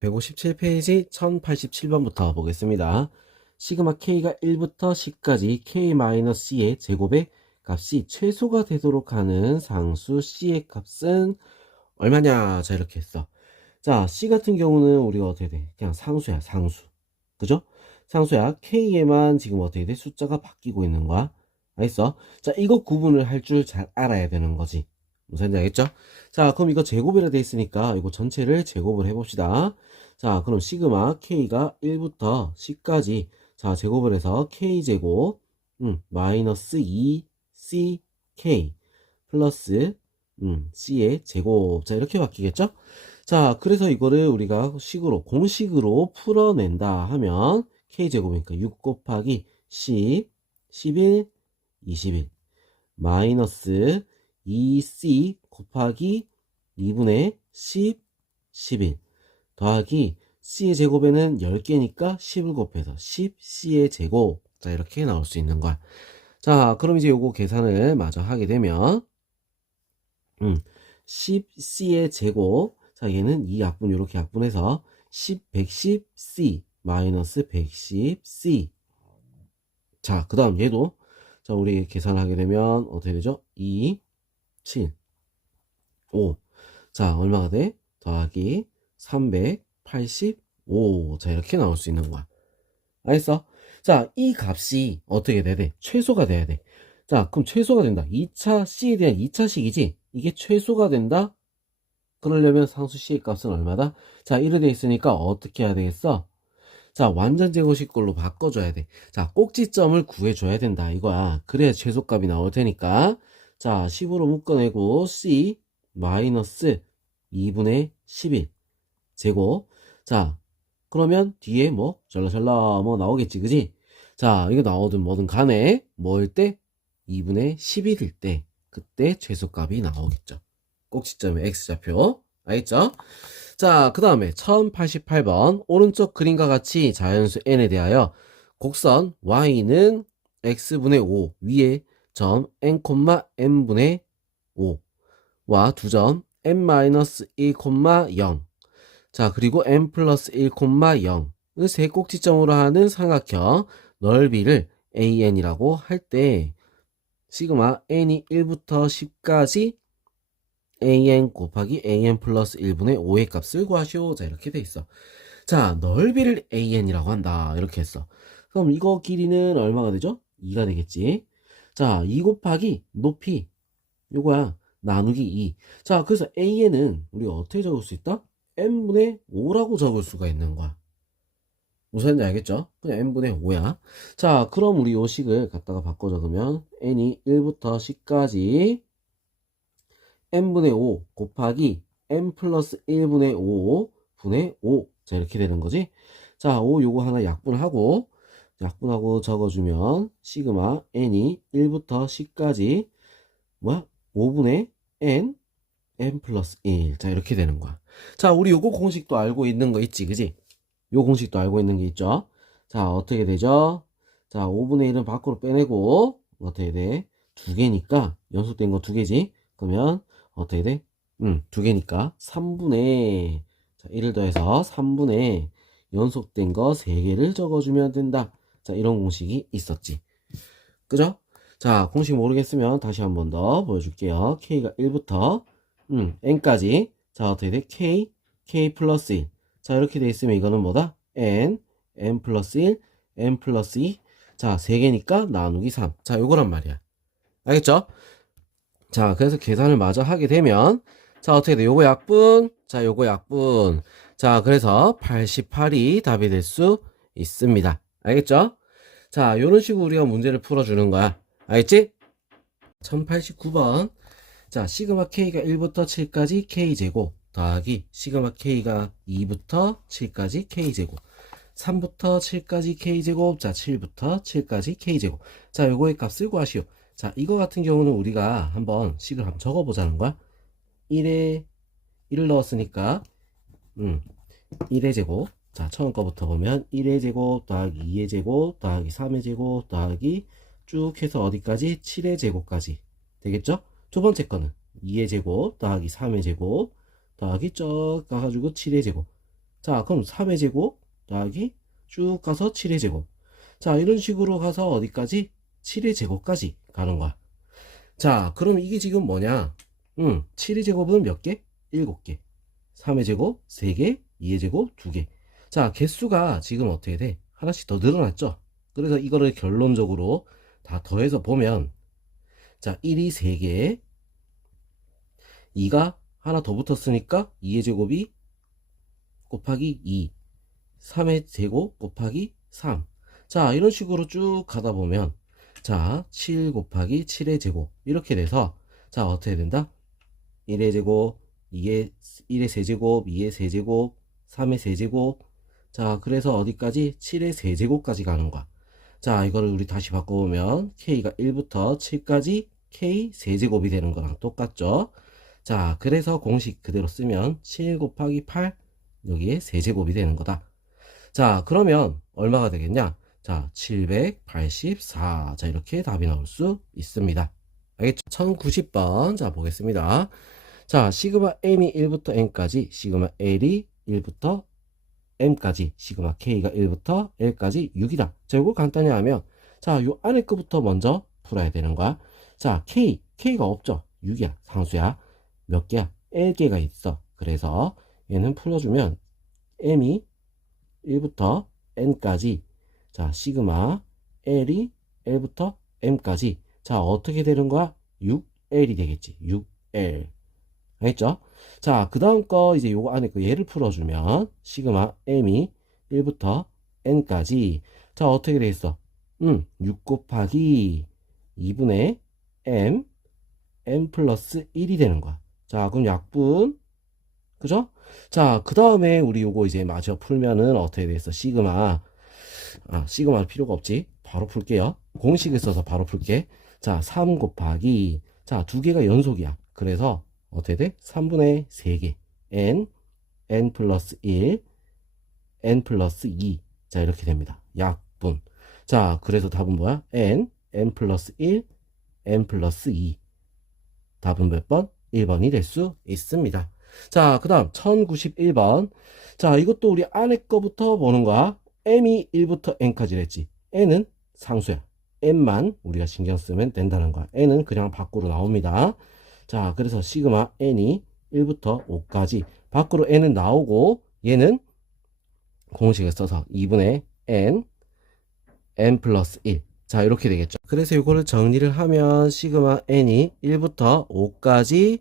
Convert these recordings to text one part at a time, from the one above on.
157페이지 1087번부터 보겠습니다. 시그마 K가 1부터 10까지 K-C의 제곱의 값이 최소가 되도록 하는 상수 C의 값은 얼마냐? 자, 이렇게 했어. 자, C 같은 경우는 우리가 어떻게 돼? 그냥 상수야, 상수. 그죠? 상수야. K에만 지금 어떻게 돼? 숫자가 바뀌고 있는 거야. 알겠어? 자, 이거 구분을 할 줄 잘 알아야 되는 거지. 무슨 말인지 알겠죠? 자, 그럼 이거 제곱이라 돼 있으니까 이거 전체를 제곱을 해봅시다. 자, 그럼 시그마 K가 1부터 10까지 자, 제곱을 해서 K제곱 마이너스 2CK 플러스 C의 제곱. 자, 이렇게 바뀌겠죠? 자, 그래서 이거를 우리가 공식으로 풀어낸다 하면 K제곱이니까 6 곱하기 10, 11, 21 마이너스 2C 곱하기 2분의 10, 11 더하기 C의 제곱에는 10개니까 10을 곱해서 10C의 제곱. 자, 이렇게 나올 수 있는 거야. 자, 그럼 이제 요거 계산을 마저 하게 되면 10C의 제곱. 자, 얘는 이 약분 이렇게 약분해서 10, 110C 마이너스 110C. 자, 그 다음 얘도 자, 우리 계산하게 되면 어떻게 되죠? 2, 7, 5. 자, 얼마가 돼? 더하기 385. 자, 이렇게 나올 수 있는 거야. 알겠어? 자, 이 값이 어떻게 돼야 돼? 최소가 돼야 돼. 자, 그럼 최소가 된다. 2차 C에 대한 2차식이지? 이게 최소가 된다? 그러려면 상수 C의 값은 얼마다? 자, 이래 돼 있으니까 어떻게 해야 되겠어? 자, 완전 제곱식꼴로 바꿔줘야 돼. 자, 꼭지점을 구해줘야 된다. 이거야. 그래야 최소값이 나올 테니까. 자, 10으로 묶어내고 C 마이너스 2분의 11 제곱. 자, 그러면 뒤에 뭐 잘라잘라 뭐 나오겠지, 그지? 자, 이거 나오든 뭐든 간에 뭐일 때? 2분의 11일 때 그때 최소값이 나오겠죠. 꼭지점의 X좌표. 알겠죠? 자, 그 다음에 1088번 오른쪽 그림과 같이 자연수 n에 대하여 곡선 y는 x분의 5 위에 점 n, n분의 5와 두 점 n-1, 0 자, 그리고 n 플러스 1, 0을 세 꼭지점으로 하는 삼각형 넓이를 an이라고 할 때 시그마 n이 1부터 10까지 an 곱하기 an 플러스 1분의 5의 값을 구하시오. 자, 이렇게 돼 있어. 자, 넓이를 an이라고 한다. 이렇게 했어. 그럼 이거 길이는 얼마가 되죠? 2가 되겠지. 자, 2 곱하기 높이 요거야. 나누기 2. 자, 그래서 an은 우리가 어떻게 적을 수 있다? n분의 5라고 적을 수가 있는 거야. 무슨 말인지 알겠죠? 그냥 n분의 5야. 자, 그럼 우리 요 식을 갖다가 바꿔 적으면 n이 1부터 10까지 n분의 5 곱하기 n 플러스 1분의 5 분의 5. 자, 이렇게 되는 거지. 자, 5 요거 하나 약분하고 적어주면 시그마 n이 1부터 10까지 뭐야? 5분의 n 플러스 1. 자, 이렇게 되는 거야. 자, 우리 요거 공식도 알고 있는 거 있지, 그지? 요 공식도 알고 있는 게 있죠. 자, 어떻게 되죠? 자, 5분의 1은 밖으로 빼내고 어떻게 돼? 2개니까 연속된 거 2개지. 그러면 어떻게 돼? 2개니까 3분의 자, 1을 더해서 3분의 연속된 거 3개를 적어주면 된다. 자, 이런 공식이 있었지. 그죠? 자, 공식 모르겠으면 다시 한 번 더 보여줄게요. K가 1부터 N까지. 자, 어떻게 돼? K 플러스 1. 자, 이렇게 돼 있으면 이거는 뭐다? N 플러스 1, N 플러스 2. 자, 3개니까 나누기 3. 자, 요거란 말이야. 알겠죠? 자, 그래서 계산을 마저 하게 되면 자, 어떻게 돼? 요거 약분. 자, 요거 약분. 자, 그래서 88이 답이 될 수 있습니다. 알겠죠? 자, 요런 식으로 우리가 문제를 풀어주는 거야. 알겠지? 1089번. 자, 시그마 K가 1부터 7까지 K제곱 더하기 시그마 K가 2부터 7까지 K제곱 3부터 7까지 K제곱 자, 7부터 7까지 K제곱 자, 요거의 값을 구하시오. 자, 이거 같은 경우는 우리가 한번 식을 한번 적어보자는 거야. 1에 1을 넣었으니까 1의 제곱 자, 처음 거부터 보면 1의 제곱 더하기 2의 제곱 더하기 3의 제곱 더하기 쭉 해서 어디까지? 7의 제곱까지 되겠죠? 두 번째 거는 2의 제곱 더하기 3의 제곱 더하기 쭉 가가지고 7의 제곱 자, 그럼 3의 제곱 더하기 쭉 가서 7의 제곱. 자, 이런 식으로 가서 어디까지? 7의 제곱까지 가는 거야. 자, 그럼 이게 지금 뭐냐? 7의 제곱은 몇 개? 7개. 3의 제곱 3개, 2의 제곱 2개. 자, 개수가 지금 어떻게 돼? 하나씩 더 늘어났죠? 그래서 이거를 결론적으로 다 더해서 보면, 자, 1이 3개, 2가 하나 더 붙었으니까 2의 제곱이 곱하기 2, 3의 제곱 곱하기 3. 자, 이런 식으로 쭉 가다 보면, 자, 7 곱하기 7의 제곱. 이렇게 돼서, 자, 어떻게 된다? 1의 제곱, 1의 세제곱, 2의 세제곱, 3의 세제곱. 자, 그래서 어디까지? 7의 세제곱까지 가는 거야. 자, 이거를 우리 다시 바꿔보면, K가 1부터 7까지 K 세제곱이 되는 거랑 똑같죠? 자, 그래서 공식 그대로 쓰면 7 곱하기 8, 여기에 세제곱이 되는 거다. 자, 그러면 얼마가 되겠냐? 자, 784. 자, 이렇게 답이 나올 수 있습니다. 알겠죠? 1090번. 자, 보겠습니다. 자, 시그마 m이 1부터 n까지, 시그마 l이 1부터 m까지, 시그마 k가 1부터 l까지 6이다. 자, 이거 간단히 하면, 자, 요 안에 거부터 먼저 풀어야 되는 거야. 자, k가 없죠? 6이야. 상수야. 몇 개야? l개가 있어. 그래서 얘는 풀어주면 m이 1부터 n까지, 자, 시그마 l이 l부터 m까지. 자, 어떻게 되는 거야? 6l이 되겠지. 6l. 알겠죠? 자, 그 다음 거 이제 요거 안에 그 얘를 풀어주면 시그마 m이 1부터 n까지. 자, 어떻게 돼 있어? 6 곱하기 2분의 m 플러스 1이 되는 거야. 자, 그럼 약분, 그죠? 자, 그 다음에 우리 요거 이제 마저 풀면은 어떻게 돼 있어? 시그마 할 필요가 없지. 바로 풀게요. 공식을 써서 바로 풀게. 자, 3 곱하기, 자, 두 개가 연속이야. 그래서 어떻게 돼? 3분의 3개. n 플러스 1, n 플러스 2. 자, 이렇게 됩니다. 약분. 자, 그래서 답은 뭐야? n 플러스 1, n 플러스 2. 답은 몇 번? 1번이 될 수 있습니다. 자, 그 다음 1091번. 자, 이것도 우리 안에 거부터 보는 거야. m이 1부터 n까지 했지. n은 상수야. n만 우리가 신경 쓰면 된다는 거야. n은 그냥 밖으로 나옵니다. 자, 그래서 시그마 n이 1부터 5까지. 밖으로 n은 나오고 얘는 공식을 써서 2분의 n 플러스 1. 자, 이렇게 되겠죠. 그래서 이거를 정리를 하면 시그마 n이 1부터 5까지,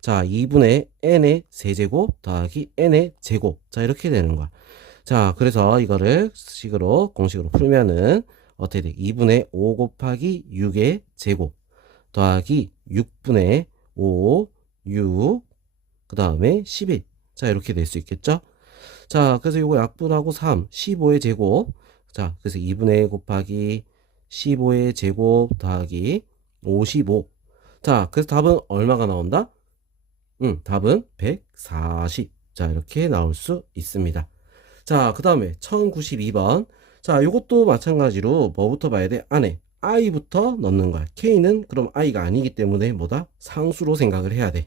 자, 2분의 n의 세제곱 더하기 n의 제곱. 자, 이렇게 되는 거야. 자, 그래서 이거를 공식으로 풀면은 어떻게 돼? 2분의 5 곱하기 6의 제곱 더하기 6분의 5, 6, 그 다음에 11. 자, 이렇게 될 수 있겠죠? 자, 그래서 이거 약분하고 3, 15의 제곱. 자, 그래서 2분의 1 곱하기 15의 제곱 더하기 55. 자, 그래서 답은 얼마가 나온다? 답은 140. 자, 이렇게 나올 수 있습니다. 자, 그 다음에 1092번. 자, 이것도 마찬가지로 뭐부터 봐야 돼? 안에 i부터 넣는 거야. k는 그럼 i가 아니기 때문에 뭐다? 상수로 생각을 해야 돼.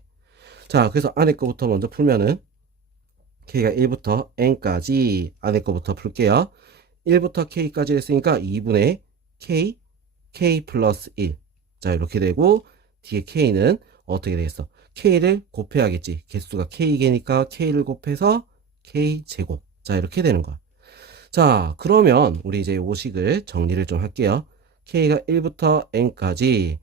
자, 그래서 안에 거부터 먼저 풀면은 k가 1부터 n까지 안에 거부터 풀게요. 1부터 k까지 했으니까 2분의 k 플러스 1. 자, 이렇게 되고 뒤에 k는 어떻게 되겠어? k를 곱해야겠지. 개수가 k개니까 k를 곱해서 k제곱. 자, 이렇게 되는 거야. 자, 그러면 우리 이제 요식을 정리를 좀 할게요. k가 1부터 n까지,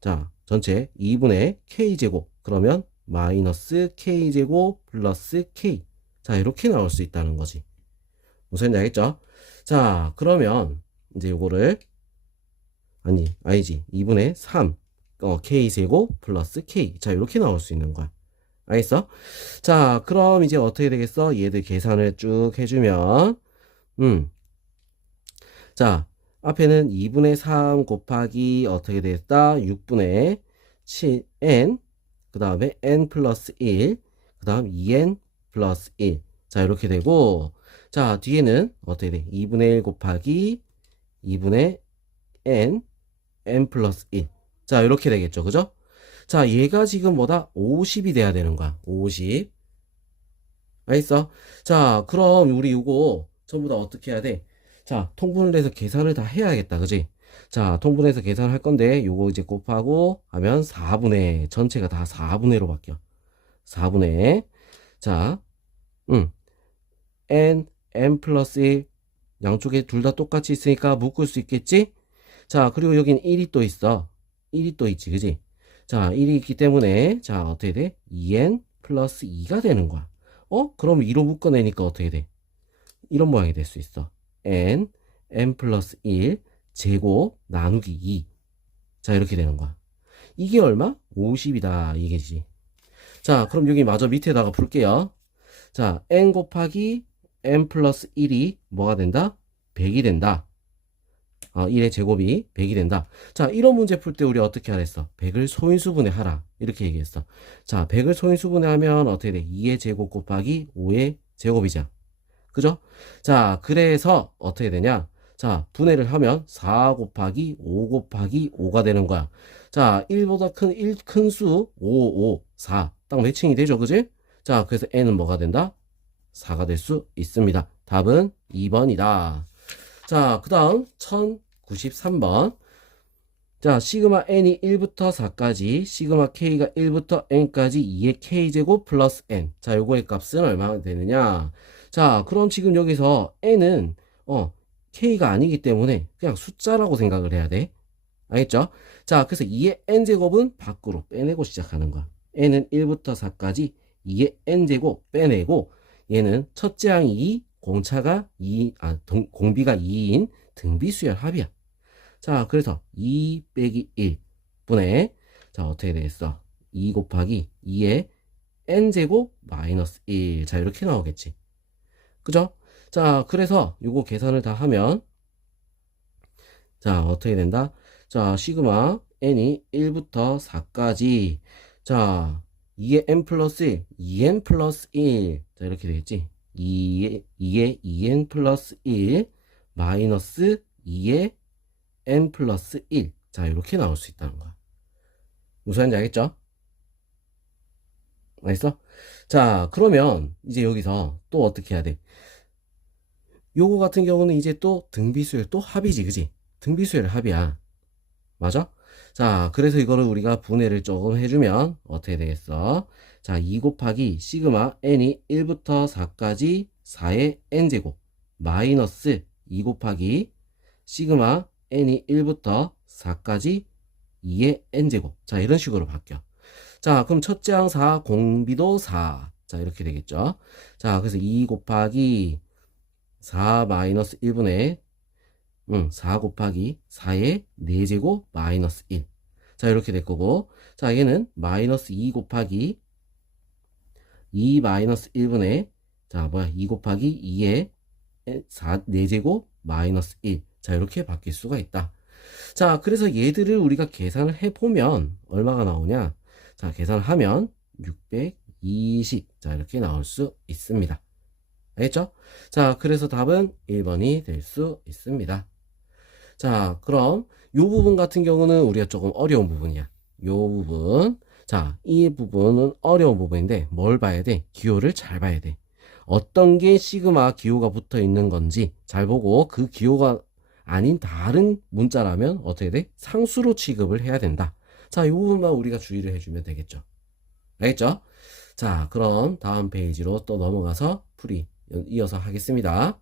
자, 전체 2분의 k제곱. 그러면 마이너스 k제곱 플러스 k. 자, 이렇게 나올 수 있다는 거지. 무슨 말인지 알겠죠? 자, 그러면 이제 요거를 아니지. 2분의 3 k제곱 플러스 k. 자, 이렇게 나올 수 있는 거야. 알겠어? 자, 그럼 이제 어떻게 되겠어? 얘들 계산을 쭉 해주면 자, 앞에는 2분의 3 곱하기 어떻게 됐다? 6분의 7n, 그 다음에 n 플러스 1, 그 다음 2n 플러스 1. 자, 이렇게 되고, 자, 뒤에는 어떻게 돼? 2분의 1 곱하기 2분의 n 플러스 1. 자, 이렇게 되겠죠. 그죠? 자, 얘가 지금 뭐다? 50이 돼야 되는 거야. 50. 알겠어? 자, 그럼 우리 이거 전부 다 어떻게 해야 돼? 자, 통분을 해서 계산을 다 해야겠다. 그지? 자, 통분해서 계산을 할 건데 요거 이제 곱하고 하면 4분의 전체가 다 4분의로 바뀌어. 4분의 자, n 플러스 1 양쪽에 둘 다 똑같이 있으니까 묶을 수 있겠지? 자, 그리고 여긴 1이 또 있어. 1이 또 있지, 그지? 자, 1이 있기 때문에 자, 어떻게 돼? 2n 플러스 2가 되는 거야. 그럼 2로 묶어내니까 어떻게 돼? 이런 모양이 될 수 있어. n 플러스 1 제곱 나누기 2. 자, 이렇게 되는 거야. 이게 얼마? 50이다. 이게지. 자, 그럼 여기 마저 밑에다가 풀게요. 자, n 곱하기 n 플러스 1이 뭐가 된다? 100이 된다. 1의 제곱이 100이 된다. 자, 이런 문제 풀 때 우리 어떻게 하랬어? 100을 소인수분해 하라. 이렇게 얘기했어. 자, 100을 소인수분해 하면 어떻게 돼? 2의 제곱 곱하기 5의 제곱이자. 그죠? 자, 그래서 어떻게 되냐? 자, 분해를 하면 4 곱하기 5 곱하기 5가 되는 거야. 자, 1보다 큰 수 5, 5, 4. 딱 매칭이 되죠. 그지? 자, 그래서 n은 뭐가 된다? 4가 될 수 있습니다. 답은 2번이다. 자, 그 다음 1093번. 자, 시그마 n이 1부터 4까지, 시그마 k가 1부터 n까지 2의 k제곱 플러스 n. 자, 요거의 값은 얼마나 되느냐? 자, 그럼 지금 여기서 n은 k가 아니기 때문에 그냥 숫자라고 생각을 해야 돼. 알겠죠? 자, 그래서 2의 n제곱은 밖으로 빼내고 시작하는 거야. n은 1부터 4까지 2의 n제곱 빼내고, 얘는 첫째 항이 2, 공차가 2, 공비가 2인 등비수열 합이야. 자, 그래서 2 빼기 1 분의, 자, 어떻게 되겠어? 2 곱하기 2의 n제곱 마이너스 1. 자, 이렇게 나오겠지. 그죠? 자, 그래서 요거 계산을 다 하면, 자, 어떻게 된다? 자, 시그마 n이 1부터 4까지, 자, 2의 n 플러스 1, 2n 플러스 1. 자, 이렇게 되겠지? 2의 2n 플러스 1 마이너스 2의 n 플러스 1. 자, 이렇게 나올 수 있다는 거야. 무슨 말인지 알겠죠? 알겠어? 자, 그러면 이제 여기서 또 어떻게 해야 돼? 요거 같은 경우는 이제 또 등비수열 또 합이지, 그지? 등비수열 합이야. 맞아? 자, 그래서 이거를 우리가 분해를 조금 해주면 어떻게 되겠어? 자, 2 곱하기 시그마 n이 1부터 4까지 4의 n제곱 마이너스 2 곱하기 시그마 n이 1부터 4까지 2의 n제곱. 자, 이런 식으로 바뀌어. 자, 그럼 첫째 항 4, 공비도 4. 자, 이렇게 되겠죠. 자, 그래서 2 곱하기 4 마이너스 1분의 4 곱하기 4의 4제곱 마이너스 1. 자, 이렇게 될 거고. 자, 얘는 마이너스 2 곱하기 2 마이너스 1분의, 자, 2 곱하기 2의 4제곱 마이너스 1. 자, 이렇게 바뀔 수가 있다. 자, 그래서 얘들을 우리가 계산을 해보면 얼마가 나오냐? 자, 계산을 하면 620. 자, 이렇게 나올 수 있습니다. 알겠죠? 자, 그래서 답은 1번이 될 수 있습니다. 자, 그럼 요 부분 같은 경우는 우리가 조금 어려운 부분이야. 요 부분. 자, 이 부분은 어려운 부분인데 뭘 봐야 돼? 기호를 잘 봐야 돼. 어떤 게 시그마 기호가 붙어 있는 건지 잘 보고, 그 기호가 아닌 다른 문자라면 어떻게 돼? 상수로 취급을 해야 된다. 자, 이 부분만 우리가 주의를 해주면 되겠죠. 알겠죠? 자, 그럼 다음 페이지로 또 넘어가서 풀이 이어서 하겠습니다.